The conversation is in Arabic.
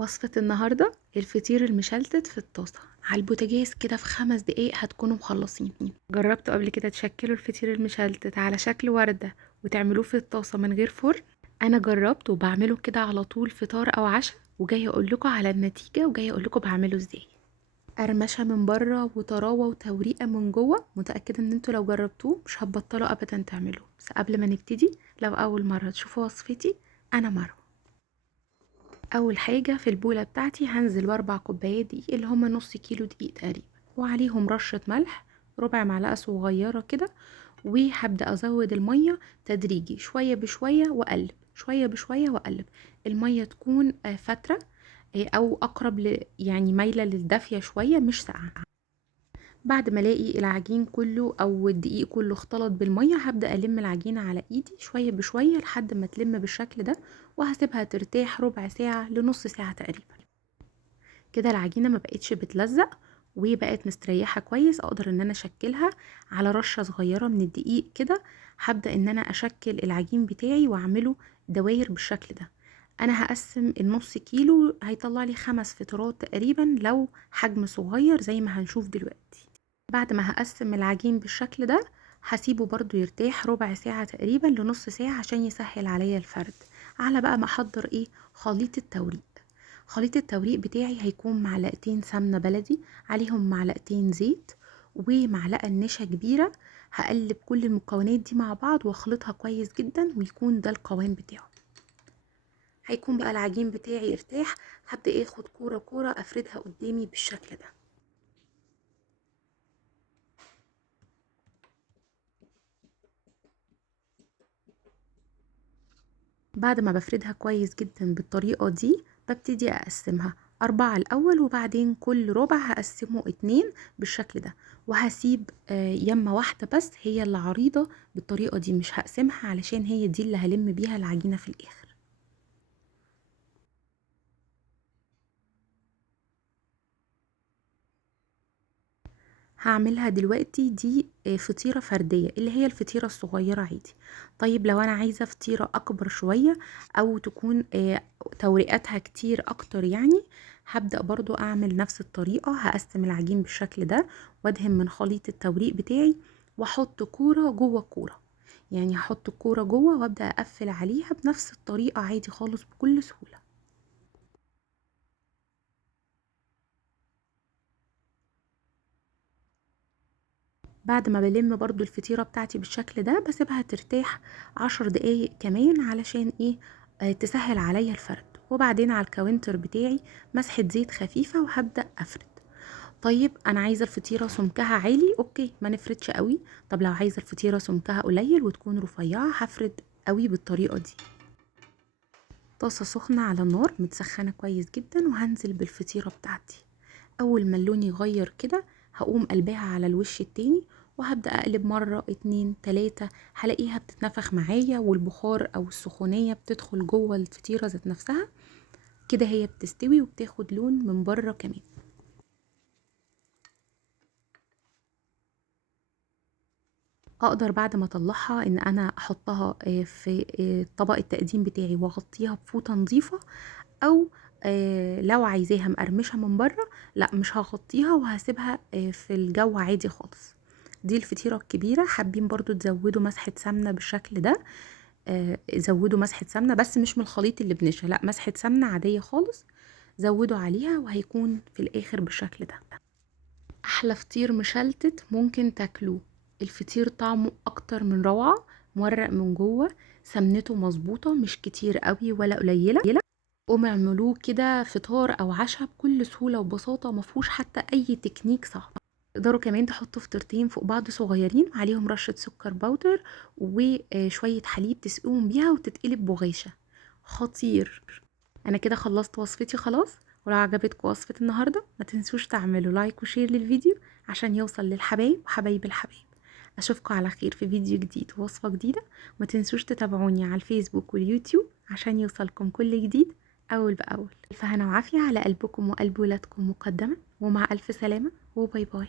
وصفة النهاردة الفطير المشلتت في الطاسة على البوتاجاز كده في 5 دقايق هتكونوا مخلصين. جربتوا قبل كده تشكلوا الفطير المشلتت على شكل وردة وتعملوه في الطاسة من غير فرن؟ انا جربت وبعمله كده على طول فطار او عشاء، وجايه اقول لكم على النتيجة وجايه اقول لكم بعمله ازاي. قرمشة من بره وطراوة وتوريقة من جوه، متأكدة ان انتوا لو جربتوه مش هتبطلوا ابدا تعملوه. بس قبل ما نبتدي، لو اول مرة تشوفوا وصفتي، انا مروة. اول حاجه في البوله بتاعتي هنزل ب4 كوبايات دقيق اللي هما نص كيلو دقيق تقريبا، وعليهم رشه ملح ربع معلقه صغيره كده، وهبدا ازود الميه تدريجي شويه بشويه واقلب شويه بشويه واقلب. الميه تكون فتره، او اقرب يعني مايله للدافيه شويه مش ساقعه. بعد ما الاقي العجين كله او الدقيق كله اختلط بالميه، هبدا الم العجينه على ايدي شويه بشويه لحد ما تلم بالشكل ده، وهسيبها ترتاح ربع ساعه لنص ساعه تقريبا. كده العجينه ما بقتش بتلزق وبقت مستريحه كويس، اقدر ان انا اشكلها على رشه صغيره من الدقيق كده. هبدا ان انا اشكل العجين بتاعي واعمله دواير بالشكل ده. انا هقسم النص كيلو هيطلع لي 5 فطيرات تقريبا لو حجم صغير زي ما هنشوف دلوقتي. بعد ما هقسم العجين بالشكل ده، هسيبه برضو يرتاح ربع ساعة تقريبا لنص ساعة عشان يسهل عليا الفرد. على بقى ما احضر خليط التوريق. خليط التوريق بتاعي هيكون معلقتين سمنة بلدي عليهم معلقتين زيت ومعلقة نشا كبيرة. هقلب كل المكونات دي مع بعض واخلطها كويس جدا ويكون ده القوام بتاعه. هيكون بقى العجين بتاعي ارتاح، هبدأ اخد كورة كورة افردها قدامي بالشكل ده. بعد ما بفردها كويس جدا بالطريقة دي، ببتدي اقسمها 4 الاول، وبعدين كل ربع هقسمه 2 بالشكل ده. وهسيب يمة واحدة بس هي اللي عريضة بالطريقة دي، مش هقسمها علشان هي دي اللي هلم بيها العجينة في الاخر. هعملها دلوقتي دي فطيرة فردية اللي هي الفطيرة الصغيرة عادي. طيب لو انا عايزة فطيرة اكبر شوية او تكون توريقاتها كتير اكتر يعني، هبدأ برضو اعمل نفس الطريقة. هقسم العجين بالشكل ده وادهن من خليط التوريق بتاعي واحط كورة جوه كورة. يعني هحط الكورة جوه وابدأ اقفل عليها بنفس الطريقة عادي خالص بكل سهولة. بعد ما بلم برضو الفطيرة بتاعتي بالشكل ده، بسيبها ترتاح 10 دقايق كمان علشان تسهل عليا الفرد. وبعدين على الكاونتر بتاعي مسحة زيت خفيفة وهبدأ افرد. طيب انا عايزة الفطيرة سمكها عالي، اوكي ما نفردش قوي. طب لو عايزة الفطيرة سمكها قليل وتكون رفيعة، هفرد قوي بالطريقة دي. طاسة سخنة على النار متسخنة كويس جدا، وهنزل بالفطيرة بتاعتي. اول ما اللون يغير كده، هقوم قلبها على الوش التاني وهبدأ اقلب مرة 2 3. هلاقيها بتتنفخ معايا والبخار او السخونية بتدخل جوه الفطيرة ذات نفسها. كده هي بتستوي وبتاخد لون من بره كمان. اقدر بعد ما اطلعها ان انا احطها في طبق التقديم بتاعي واغطيها بفوطة نظيفة، او لو عايزاها مقرمشة من بره، لا مش هغطيها وهسيبها في الجو عادي خالص. دي الفطيرة الكبيرة. حابين برضو تزودوا مسحة سمنة بالشكل ده، زودوا مسحة سمنة بس مش من الخليط اللي بنشا، لا مسحة سمنة عادية خالص. زودوا عليها وهيكون في الاخر بالشكل ده. احلى فطير مشلتت ممكن تاكلوه. الفطير طعمه اكتر من روعة، مورق من جوه، سمنته مظبوطة مش كتير قوي ولا قليلة. قوموا اعملوه كده فطار او عشاء بكل سهولة وبساطة، مفهوش حتى اي تكنيك صعب. تقدروا كمان تحطوا فطيرتين فوق بعض صغيرين عليهم رشة سكر بودر وشوية حليب تسقوهم بيها وتتقلب بغاشة. خطير. انا كده خلصت وصفتي خلاص. ولو عجبتكم وصفة النهاردة ما تنسوش تعملوا لايك وشير للفيديو عشان يوصل للحبايب وحبايب الحبايب. اشوفكم على خير في فيديو جديد ووصفة جديدة. ما تنسوش تتابعوني على الفيسبوك واليوتيوب عشان يوصلكم كل جديد اول باول. الف هنا وعافية على قلبكم وقلب ولادكم مقدما، ومع الف سلامة وباي باي.